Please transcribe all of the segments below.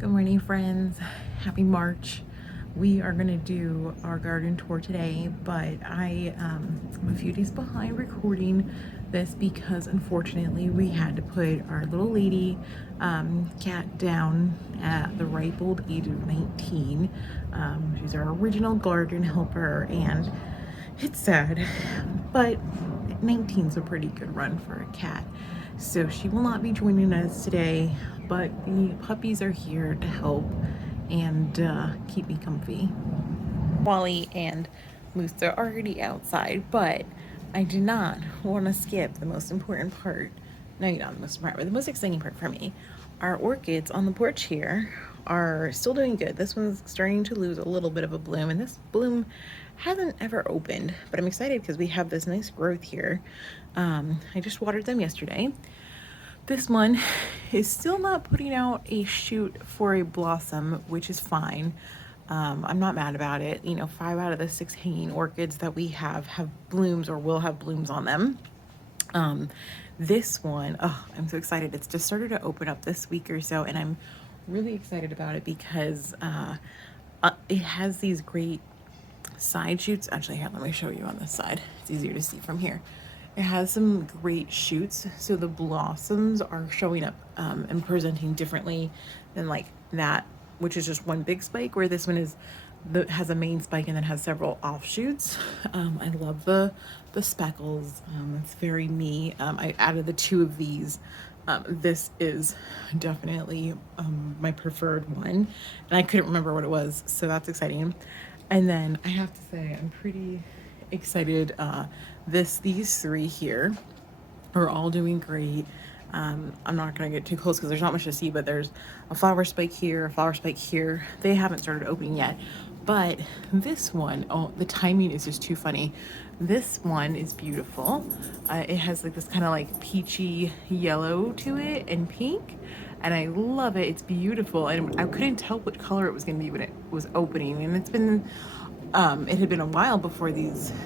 Good morning, friends. Happy March. We are going to do our garden tour today, but I'm a few days behind recording this because unfortunately we had to put our little lady cat down at the ripe old age of 19. She's our original garden helper, and it's sad, but 19 is a pretty good run for a cat. So she will not be joining us today, but the puppies are here to help and keep me comfy. Wally and Moose are already outside, but I do not want to skip the most important part. No, not the most important, but the most exciting part for me. Our orchids on the porch here are still doing good. This one's starting to lose a little bit of a bloom, and this bloom hasn't ever opened, but I'm excited because we have this nice growth here. I just watered them yesterday. This one is still not putting out a shoot for a blossom, which is fine. I'm not mad about it. 5 out of the 6 hanging orchids that we have blooms or will have blooms on them. This one, oh, I'm so excited. It's just started to open up this week or so, and I'm really excited about it because it has these great side shoots. Actually, here, let me show you on this side. It's easier to see from here. It has some great shoots, so the blossoms are showing up and presenting differently than like that, which is just one big spike, where this one has a main spike and then has several offshoots. I love the speckles. It's very me. I added the 2 of these. This is definitely my preferred one, and I couldn't remember what it was, so that's exciting. And then I have to say I'm pretty excited. These 3 here are all doing great. I'm not gonna get too close because there's not much to see, but there's a flower spike here, a flower spike here. They haven't started opening yet, but this one, oh, the timing is just too funny. This one is beautiful. It has like this kind of like peachy yellow to it and pink, and I love it. It's beautiful, and I couldn't tell what color it was gonna be when it was opening, and it had been a while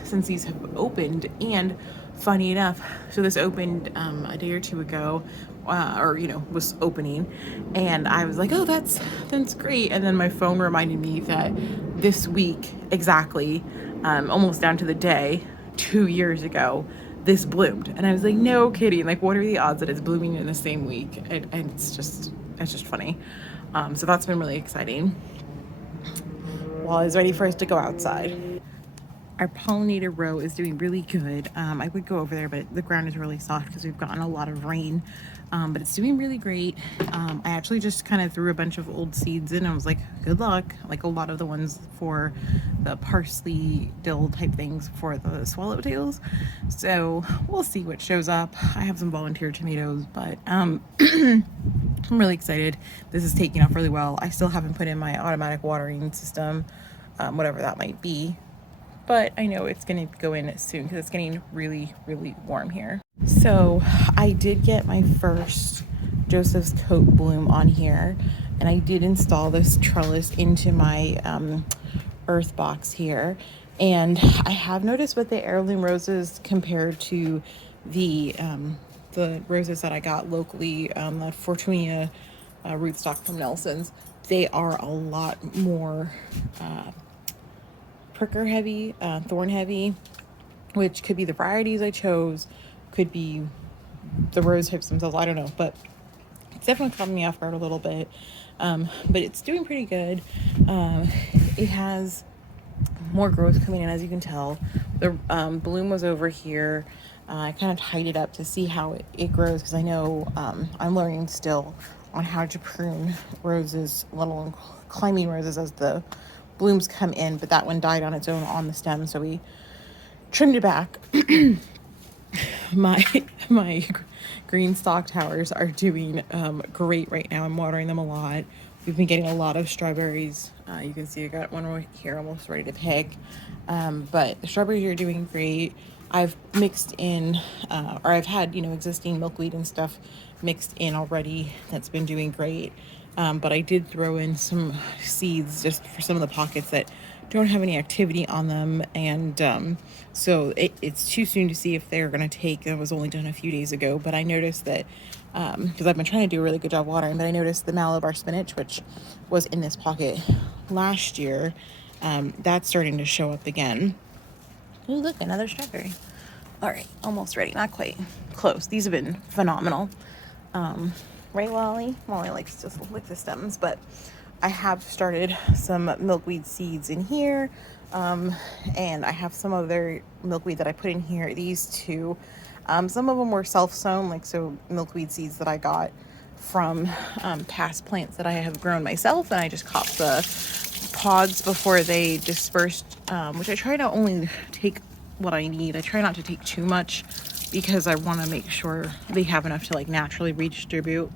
since these have opened. And funny enough, so this opened a day or 2 ago, was opening, and I was like, oh, that's great. And then my phone reminded me that this week exactly, almost down to the day, 2 years ago, this bloomed. And I was like, no kidding, like what are the odds that it's blooming in the same week? And it's just funny. So that's been really exciting. Wally's ready for us to go outside. Our pollinator row is doing really good. I would go over there, but the ground is really soft because we've gotten a lot of rain, but it's doing really great. I actually just kind of threw a bunch of old seeds in. I was like, good luck. Like a lot of the ones for the parsley dill type things for the swallowtails. So we'll see what shows up. I have some volunteer tomatoes, but I'm really excited. This is taking off really well. I still haven't put in my automatic watering system, whatever that might be, but I know it's going to go in soon because it's getting really, really warm here. So I did get my first Joseph's Coat bloom on here, and I did install this trellis into my earth box here. And I have noticed with the heirloom roses compared to the roses that I got locally, the Fortunia rootstock from Nelson's, they are a lot more pricker heavy, thorn heavy, which could be the varieties I chose, could be the rose hips themselves, I don't know, but it's definitely caught me off guard a little bit. But it's doing pretty good. It has more growth coming in, as you can tell. The bloom was over here. I kind of tied it up to see how it grows, because I know I'm learning still on how to prune roses, let alone climbing roses, as the blooms come in. But that one died on its own on the stem, so we trimmed it back. my green stock towers are doing great right now. I'm watering them a lot. We've been getting a lot of strawberries. You can see I got one right here almost ready to pick. But the strawberries are doing great. I've mixed in, or I've had, existing milkweed and stuff mixed in already. That's been doing great. But I did throw in some seeds just for some of the pockets that don't have any activity on them. And so it's too soon to see if they're going to take. That was only done a few days ago. But I noticed that because I've been trying to do a really good job watering, but I noticed the Malabar spinach, which was in this pocket last year, that's starting to show up again. Oh, look, another strawberry. All right, almost ready. Not quite. Close. These have been phenomenal. Right, Wally? Wally likes to lick the stems, but I have started some milkweed seeds in here. And I have some other milkweed that I put in here. These two, some of them were self-sown, like so milkweed seeds that I got from past plants that I have grown myself, and I just copped the pods before they dispersed, which I try to only take what I need. I try not to take too much because I want to make sure they have enough to like naturally redistribute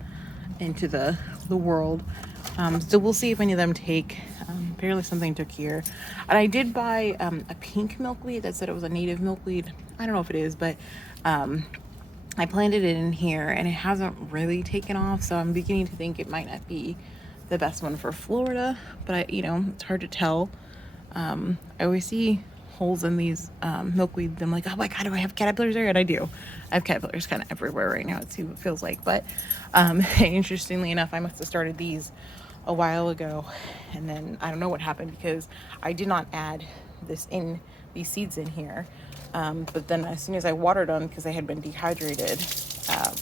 into the world. So we'll see if any of them take. Barely something took here. And I did buy a pink milkweed that said it was a native milkweed. I don't know if it is, but I planted it in here and it hasn't really taken off, so I'm beginning to think it might not be the best one for Florida, but it's hard to tell. I always see holes in these milkweeds. I'm like, oh my god, do I have caterpillars there? And I do. I have caterpillars kind of everywhere right now. It feels like, but interestingly enough, I must have started these a while ago, and then I don't know what happened because I did not add these seeds in here. But then as soon as I watered them, because they had been dehydrated,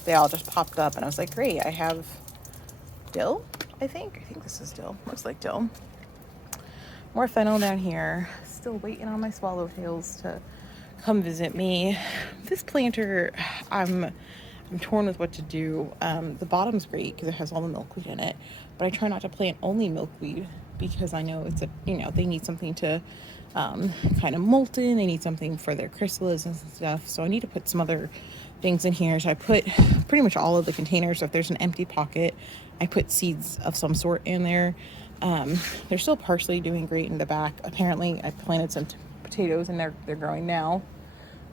they all just popped up, and I was like, great, I have dill. I think this is dill. Looks like dill. More fennel down here. Still waiting on my swallowtails to come visit me. This planter, I'm torn with what to do. The bottom's great because it has all the milkweed in it, but I try not to plant only milkweed because I know they need something to kind of molten. They need something for their chrysalis and stuff. So I need to put some other things in here. So I put pretty much all of the containers. So if there's an empty pocket, I put seeds of some sort in there. They're still partially doing great in the back. Apparently I planted some potatoes and they're growing now.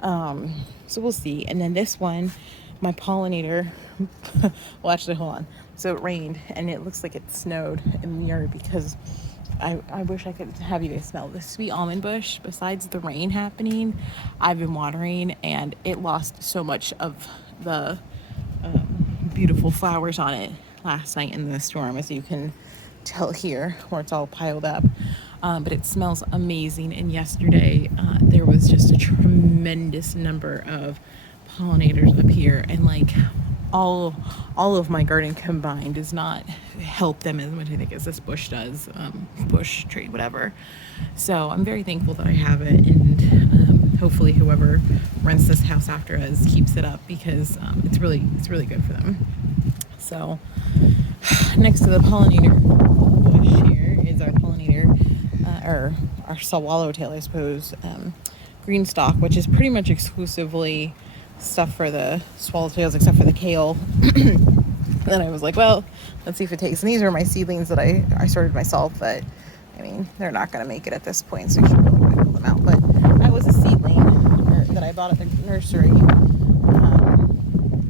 So we'll see. And then this one, my pollinator, well, actually, hold on. So it rained and it looks like it snowed in the yard because I wish I could have you guys smell this sweet almond bush. Besides the rain happening, I've been watering and it lost so much of the beautiful flowers on it last night in the storm, as you can tell here where it's all piled up. But it smells amazing. And yesterday there was just a tremendous number of pollinators up here, and like all of my garden combined does not help them as much, I think, as this bush does, bush tree, whatever. So I'm very thankful that I have it, and hopefully whoever rents this house after us keeps it up because it's really good for them. So next to the pollinator bush here is our pollinator, or our swallowtail, I suppose, green stalk, which is pretty much exclusively stuff for the swallowtails except for the kale. Then I was like, well, let's see if it takes. And these are my seedlings that I started myself, but I mean, they're not going to make it at this point, so you should probably pull them out. But that was a seedling that I bought at the nursery.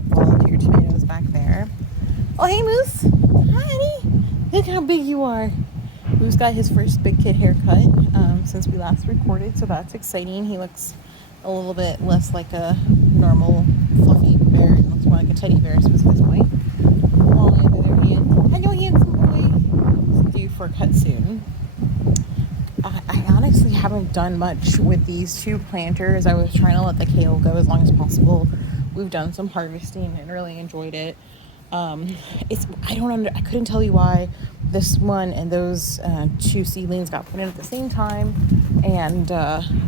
Volunteer tomatoes back there. Oh, hey, Moose. Hi, honey. Look how big you are. Moose got his first big kid haircut since we last recorded, so that's exciting. He looks a little bit less like a normal fluffy bear. He looks more like a teddy bear at this point. Wally on the other hand. Hello, handsome boy. It's due for a cut soon. I honestly haven't done much with these two planters. I was trying to let the kale go as long as possible. We've done some harvesting and really enjoyed it. I couldn't tell you why this one and those two seedlings got put in at the same time, and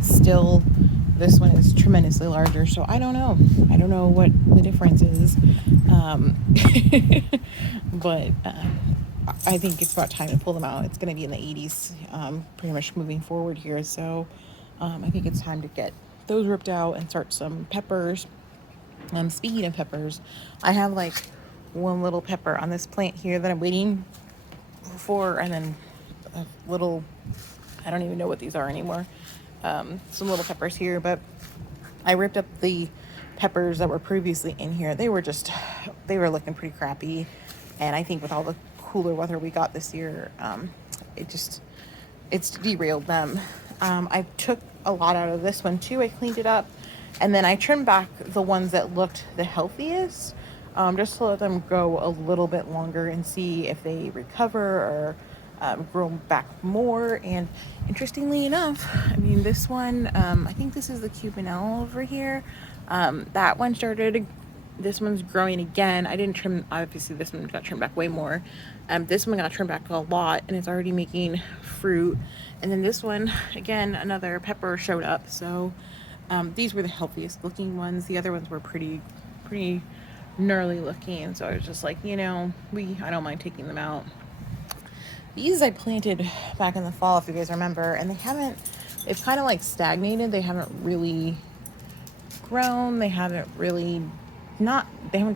still this one is tremendously larger. So I don't know what the difference is, but I think it's about time to pull them out. It's going to be in the 80s pretty much moving forward here, so I think it's time to get those ripped out and start some peppers. Speaking of peppers, I have like one little pepper on this plant here that I'm waiting for, and then a little, I don't even know what these are anymore, some little peppers here. But I ripped up the peppers that were previously in here. They were looking pretty crappy, and I think with all the cooler weather we got this year, it's derailed them. I took a lot out of this one too. I cleaned it up, and then I trimmed back the ones that looked the healthiest. just to let them go a little bit longer and see if they recover or grow back more. And interestingly enough, I mean, this one, I think this is the Cubanelle over here. That one started, this one's growing again. I didn't trim, obviously this one got trimmed back way more. This one got trimmed back a lot and it's already making fruit. And then this one, again, another pepper showed up. So these were the healthiest looking ones. The other ones were pretty gnarly looking. So I was just like, you know, I don't mind taking them out. These I planted back in the fall, if you guys remember, and they've kind of like stagnated. They haven't really grown. They haven't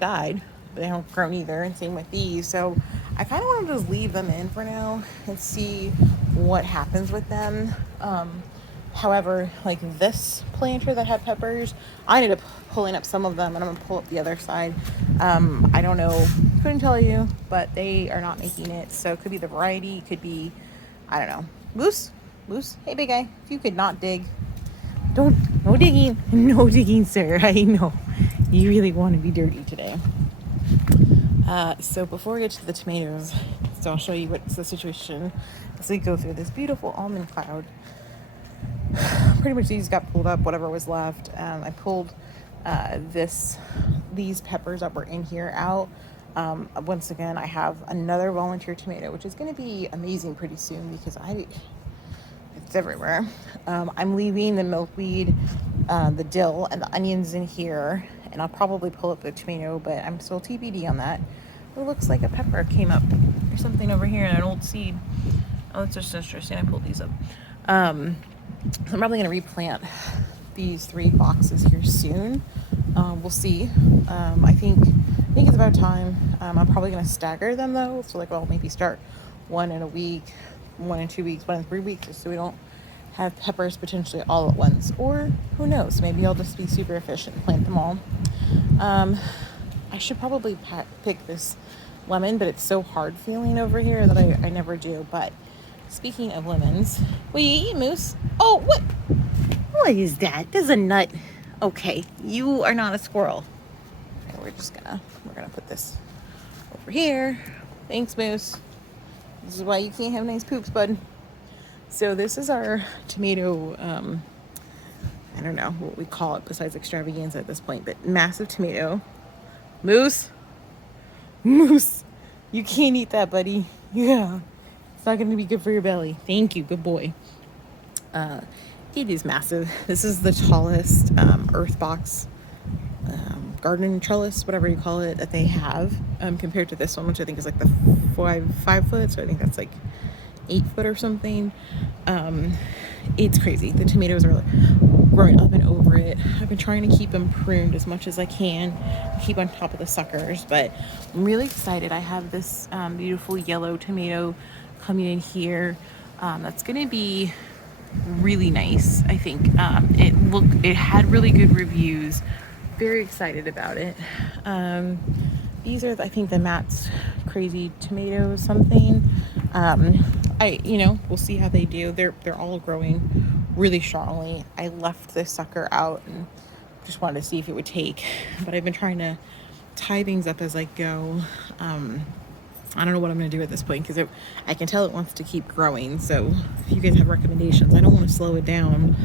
died, but they haven't grown either. And same with these. So I kind of want to just leave them in for now and see what happens with them. However, like this planter that had peppers, I ended up pulling up some of them, and I'm gonna pull up the other side. I don't know, couldn't tell you, but they are not making it. So it could be the variety, it could be, I don't know. Moose, hey big guy, if you could not dig, no digging, sir. I know you really want to be dirty today. So before we get to the tomatoes, so I'll show you what's the situation as we go through this beautiful almond cloud. Pretty much these got pulled up, whatever was left. I pulled these peppers that were in here out. Once again, I have another volunteer tomato, which is going to be amazing pretty soon because it's everywhere. I'm leaving the milkweed, the dill, and the onions in here, and I'll probably pull up the tomato, but I'm still TBD on that. It looks like a pepper came up or something over here in an old seed. Oh, that's just interesting. I pulled these up. I'm probably going to replant these 3 boxes here soon. We'll see. I think it's about time. I'm probably going to stagger them though. So like, I'll maybe start 1 in a week, 1 in 2 weeks, 1 in 3 weeks, just so we don't have peppers potentially all at once. Or who knows, maybe I'll just be super efficient and plant them all. I should probably pick this lemon, but it's so hard feeling over here that I never do. But speaking of lemons, will you eat, Moose? Oh, what? What is that? There's a nut. Okay, you are not a squirrel. Okay, we're gonna put this over here. Thanks, Moose. This is why you can't have nice poops, bud. So this is our tomato, I don't know what we call it besides extravaganza at this point, but massive tomato. Moose, you can't eat that, buddy. Yeah. It's not going to be good for your belly. Thank you. Good boy. It is massive. This is the tallest earth box, garden trellis, whatever you call it, that they have, compared to this one, which I think is like the 5 foot. So I think that's like 8 foot or something. It's crazy. The tomatoes are growing up and over it. I've been trying to keep them pruned as much as I can, keep on top of the suckers, but I'm really excited. I have this beautiful yellow tomato coming in here. That's gonna be really nice. I think it had really good reviews. Very excited about it. These are, I think, the Matt's Crazy Tomatoes something. We'll see how they do. They're all growing really strongly. I left this sucker out and just wanted to see if it would take, but I've been trying to tie things up as I go. I don't know what I'm going to do at this point because I can tell it wants to keep growing. So if you guys have recommendations, I don't want to slow it down,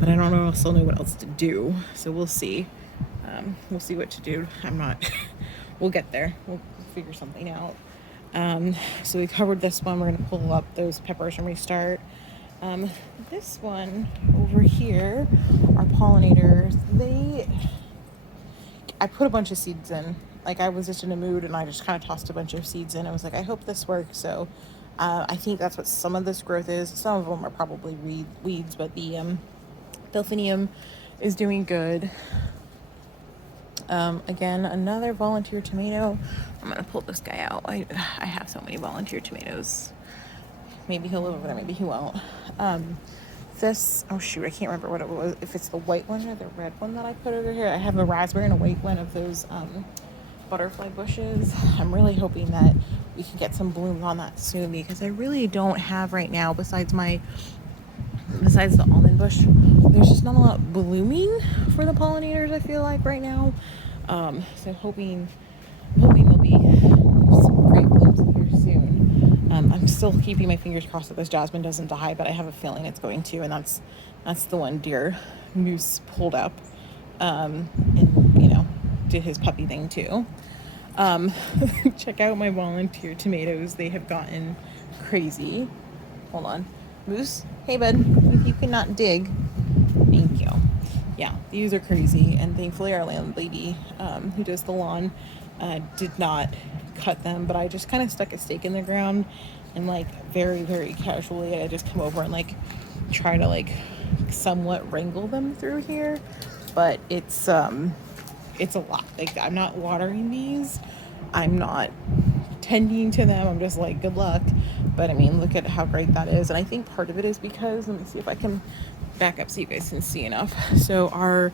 but I don't know, I still know what else to do. So we'll see. We'll see what to do. We'll get there. We'll figure something out. So we covered this one. We're going to pull up those peppers and restart. This one over here, our pollinators, I put a bunch of seeds in. Like, I was just in a mood and I just kind of tossed a bunch of seeds in. I was like, I hope this works. So I think that's what some of this growth is. Some of them are probably weeds, but the delphinium is doing good. Again, another volunteer tomato. I'm going to pull this guy out. I have so many volunteer tomatoes. Maybe he'll live over there, maybe he won't. Oh shoot, I can't remember what it was. If it's the white one or the red one that I put over here. I have a raspberry and a white one of those butterfly bushes. I'm really hoping that we can get some blooms on that soon because I really don't have right now, besides the almond bush, there's just not a lot blooming for the pollinators, I feel like, right now. So hoping still keeping my fingers crossed that this jasmine doesn't die, but I have a feeling it's going to, and that's the one dear Moose pulled up, and did his puppy thing too. Check out my volunteer tomatoes. They have gotten crazy. Hold on. Moose, hey bud, if you cannot dig, thank you. Yeah, these are crazy, and thankfully our landlady, who does the lawn, did not cut them, but I just kind of stuck a stake in the ground and like very, very casually I just come over and like try to like somewhat wrangle them through here, but it's a lot. Like, I'm not watering these, I'm not tending to them, I'm just like, good luck. But I mean, look at how great that is. And I think part of it is because, let me see if I can back up so you guys can see enough. So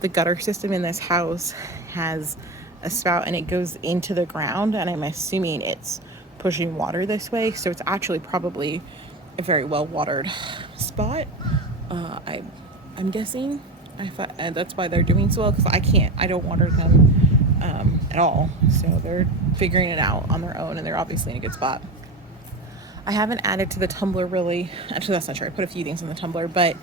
the gutter system in this house has a spout and it goes into the ground, and I'm assuming it's pushing water this way, so it's actually probably a very well watered spot. I'm guessing. I thought that's why they're doing so well, because I don't water them at all, so they're figuring it out on their own, and they're obviously in a good spot. I haven't added to the tumbler really. Actually, that's not true. I put a few things in the tumbler, but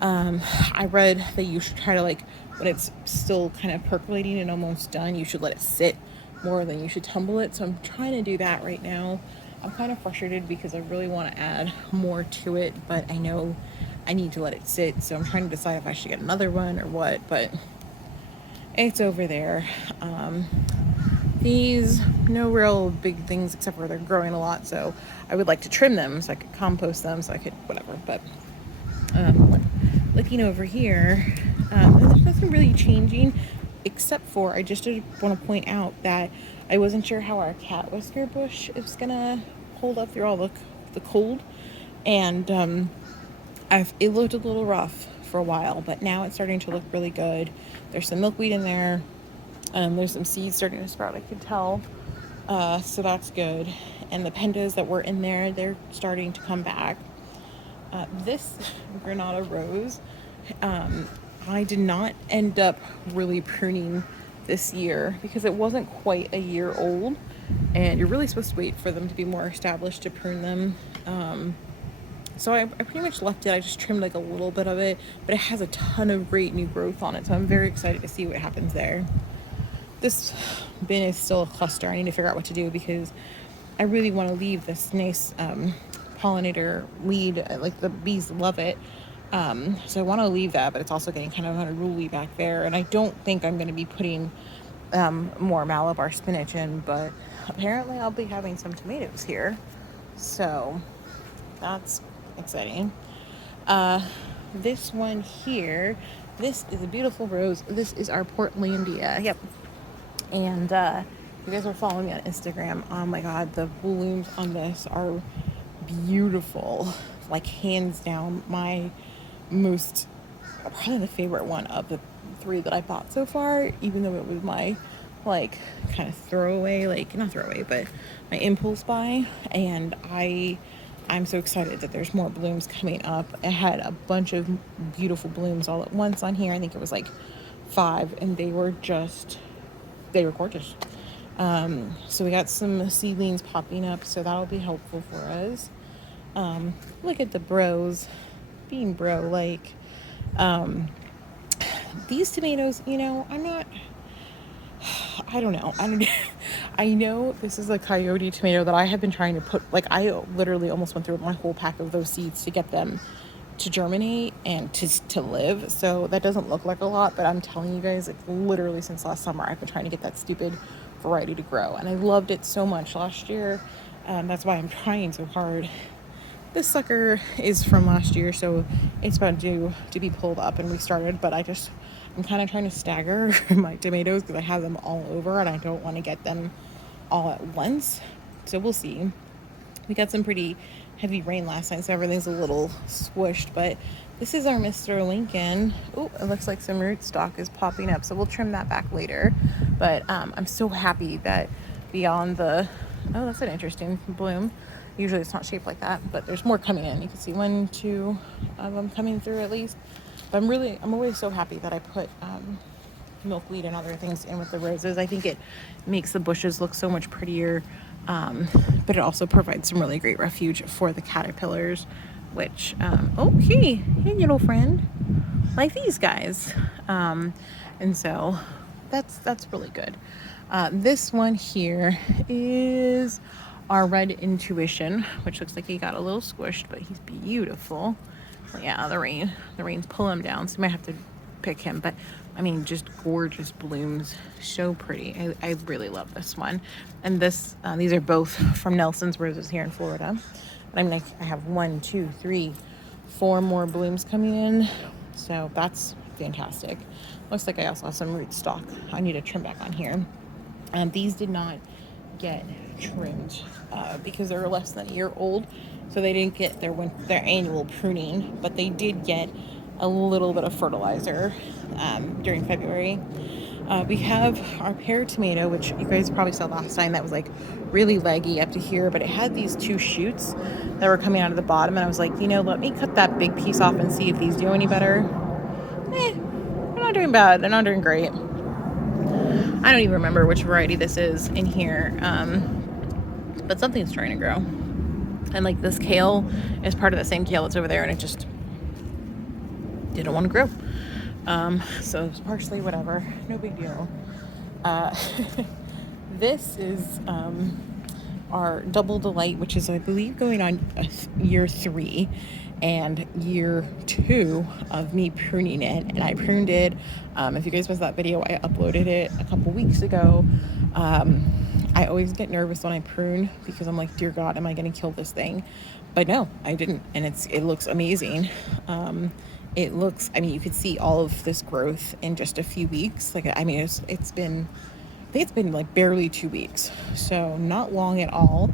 I read that you should try to, like, when it's still kind of percolating and almost done, you should let it sit more than you should tumble it. So I'm trying to do that right now. I'm kind of frustrated because I really want to add more to it, but I know I need to let it sit. So I'm trying to decide if I should get another one or what, but it's over there. These, no real big things except for they're growing a lot, so I would like to trim them so I could compost them, so I could whatever. But looking over here, there's nothing really changing, except for I just want to point out that I wasn't sure how our cat whisker bush is gonna hold up through all the cold, and it looked a little rough for a while, but now it's starting to look really good. There's some milkweed in there. There's some seeds starting to sprout, I can tell, so that's good. And the pendas that were in there, they're starting to come back. This Granada Rose, I did not end up really pruning this year because it wasn't quite a year old, and you're really supposed to wait for them to be more established to prune them. So I pretty much left it. I just trimmed like a little bit of it, but it has a ton of great new growth on it, so I'm very excited to see what happens there. This bin is still a cluster. I need to figure out what to do because I really want to leave this nice pollinator weed. Like, the bees love it. So I want to leave that, but it's also getting kind of unruly back there. And I don't think I'm going to be putting more Malabar spinach in, but apparently I'll be having some tomatoes here. So that's exciting. This one here, this is a beautiful rose. This is our Portlandia. Yep. And you guys are following me on Instagram. Oh my god, the blooms on this are beautiful. Like, hands down, my most, probably the favorite one of the 3 that I bought so far, even though it was my, like, kind of throwaway, like, not throwaway, but my impulse buy. And I'm so excited that there's more blooms coming up. I had a bunch of beautiful blooms all at once on here. I think it was like 5, and they were gorgeous. So we got some seedlings popping up, so that'll be helpful for us. Look at the bros being bro like. These tomatoes, I don't know. I know this is a coyote tomato that I have been trying to put, like, I literally almost went through my whole pack of those seeds to get them to germinate and to live. So that doesn't look like a lot, but I'm telling you guys, like, literally since last summer, I've been trying to get that stupid variety to grow, and I loved it so much last year. That's why I'm trying so hard. This sucker is from last year, so it's about due to be pulled up and restarted, but I'm kind of trying to stagger my tomatoes because I have them all over and I don't want to get them all at once. So we'll see. We got some pretty heavy rain last night, so everything's a little squished, but this is our Mr. Lincoln. Oh, it looks like some rootstock is popping up, so we'll trim that back later. But I'm so happy that beyond oh, that's an interesting bloom. Usually it's not shaped like that, but there's more coming in. You can see 1, 2 of them coming through at least. But I'm always so happy that I put milkweed and other things in with the roses. I think it makes the bushes look so much prettier. but it also provides some really great refuge for the caterpillars, which, hey little friend, like these guys. And so that's really good. This one here is our Red Intuition, which looks like he got a little squished, but he's beautiful. Yeah, the rain's pulling him down, so you might have to pick him, but I mean, just gorgeous blooms, so pretty. I really love this one. And these are both from Nelson's Roses here in Florida. But I have 1, 2, 3, 4 more blooms coming in, so that's fantastic. Looks like I also have some rootstock I need to trim back on here. These did not get trimmed because they're less than a year old, so they didn't get their annual pruning, but they did get a little bit of fertilizer during February. We have our Pear Tomato, which you guys probably saw last time, that was like really leggy up to here, but it had these 2 shoots that were coming out of the bottom, and I was like, let me cut that big piece off and see if these do any better. They're not doing bad. They're not doing great. I don't even remember which variety this is in here, but something's trying to grow. And like this kale is part of the same kale that's over there, and it just didn't want to grow. So it's partially whatever, no big deal. This is our Double Delight, which is, I believe, going on year 3 and year 2 of me pruning it. And I pruned it. If you guys missed that video, I uploaded it a couple weeks ago. I always get nervous when I prune because I'm like, dear God, am I going to kill this thing? But no, I didn't. And it looks amazing. You could see all of this growth in just a few weeks. It's been like barely 2 weeks. So not long at all.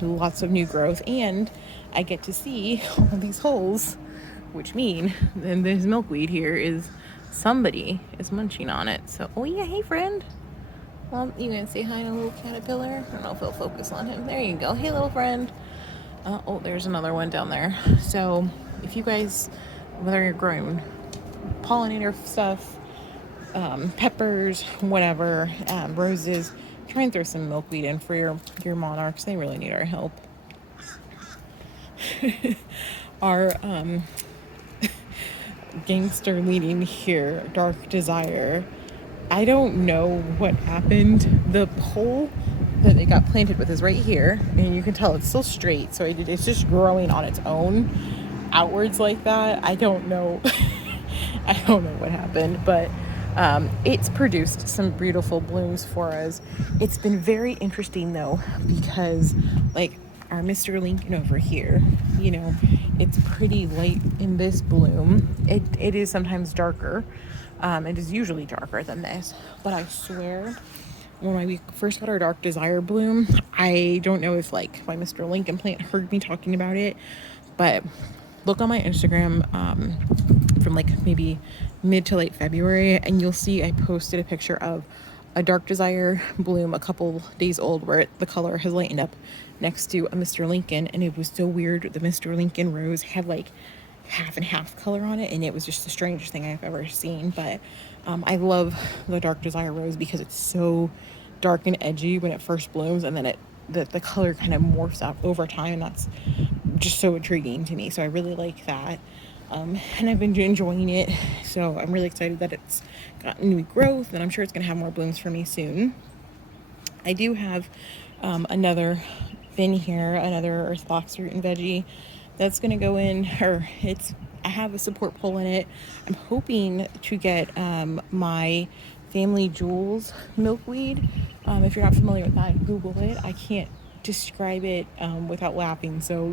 Lots of new growth, and I get to see all these holes, which mean then this milkweed here is somebody is munching on it. So, oh yeah, hey friend. Well, you gonna say hi to a little caterpillar? I don't know if it'll focus on him. There you go. Hey little friend. There's another one down there. So if you guys, whether you're growing pollinator stuff, peppers, whatever, roses, try and throw some milkweed in for your monarchs. They really need our help. Our gangster leading here, Dark Desire. I don't know what happened. The pole that it got planted with is right here, and you can tell it's still straight, so it's just growing on its own outwards like that. I don't know. I don't know what happened, but it's produced some beautiful blooms for us. It's been very interesting though, because like our Mr. Lincoln over here, it's pretty light in this bloom. It is sometimes darker. It is usually darker than this, but I swear when we first got our Dark Desire bloom, I don't know if like my Mr. Lincoln plant heard me talking about it, but look on my Instagram from like maybe mid to late February, and you'll see I posted a picture of a Dark Desire bloom a couple days old where the color has lightened up next to a Mr. Lincoln, and it was so weird. The Mr. Lincoln rose had like half and half color on it, and it was just the strangest thing I've ever seen. But I love the Dark Desire rose because it's so dark and edgy when it first blooms, and then the color kind of morphs out over time, and that's just so intriguing to me. So I really like that, and I've been enjoying it. So I'm really excited that it's got new growth, and I'm sure it's gonna have more blooms for me soon. I do have another bin here, another earth box root and veggie that's gonna go in, I have a support pole in it. I'm hoping to get my Family Jewels milkweed. If you're not familiar with that, Google it. I can't describe it without laughing, so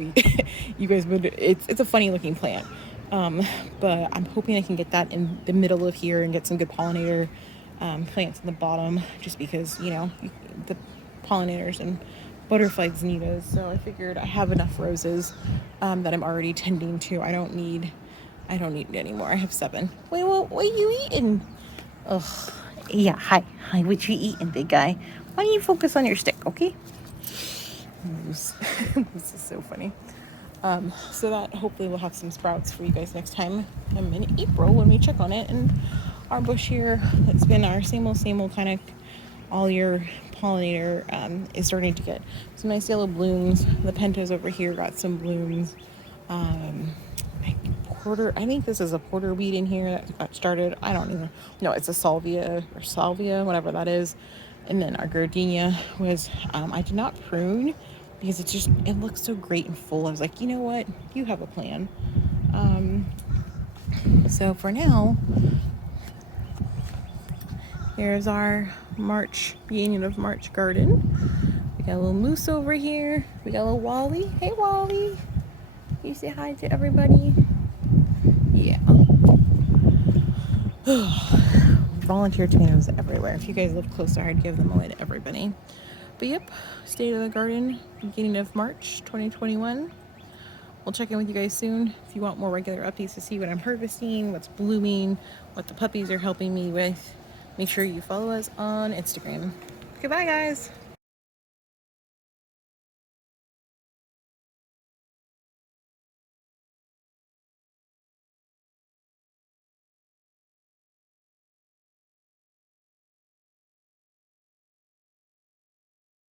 you guys would. It's a funny looking plant, but I'm hoping I can get that in the middle of here and get some good pollinator plants in the bottom, just because the pollinators and butterflies need us. So I figured I have enough roses that I'm already tending to. I don't need any more. I have 7. Wait, what are you eating? Ugh. Yeah, hi, what you eating, big guy? Why don't you focus on your stick, okay? This is so funny. So that hopefully we'll have some sprouts for you guys next time in April when we check on it. And our bush here, it's been our same old kind of all your pollinator is starting to get some nice yellow blooms. The pentas over here got some blooms. I think this is a porter weed in here that got started. I don't even know. It's a salvia, whatever that is. And then our gardenia was, I did not prune because it looks so great and full. I was like, you know what? You have a plan. So for now, here's our beginning of March garden. We got a little moose over here. We got a little Wally. Hey, Wally. You say hi to everybody? Yeah. Volunteer tomatoes everywhere. If you guys live closer, I'd give them away to everybody. But yep, state of the garden, beginning of March 2021. We'll check in with you guys soon if you want more regular updates to see what I'm harvesting, what's blooming, what the puppies are helping me with. Make sure you follow us on Instagram. Goodbye, guys.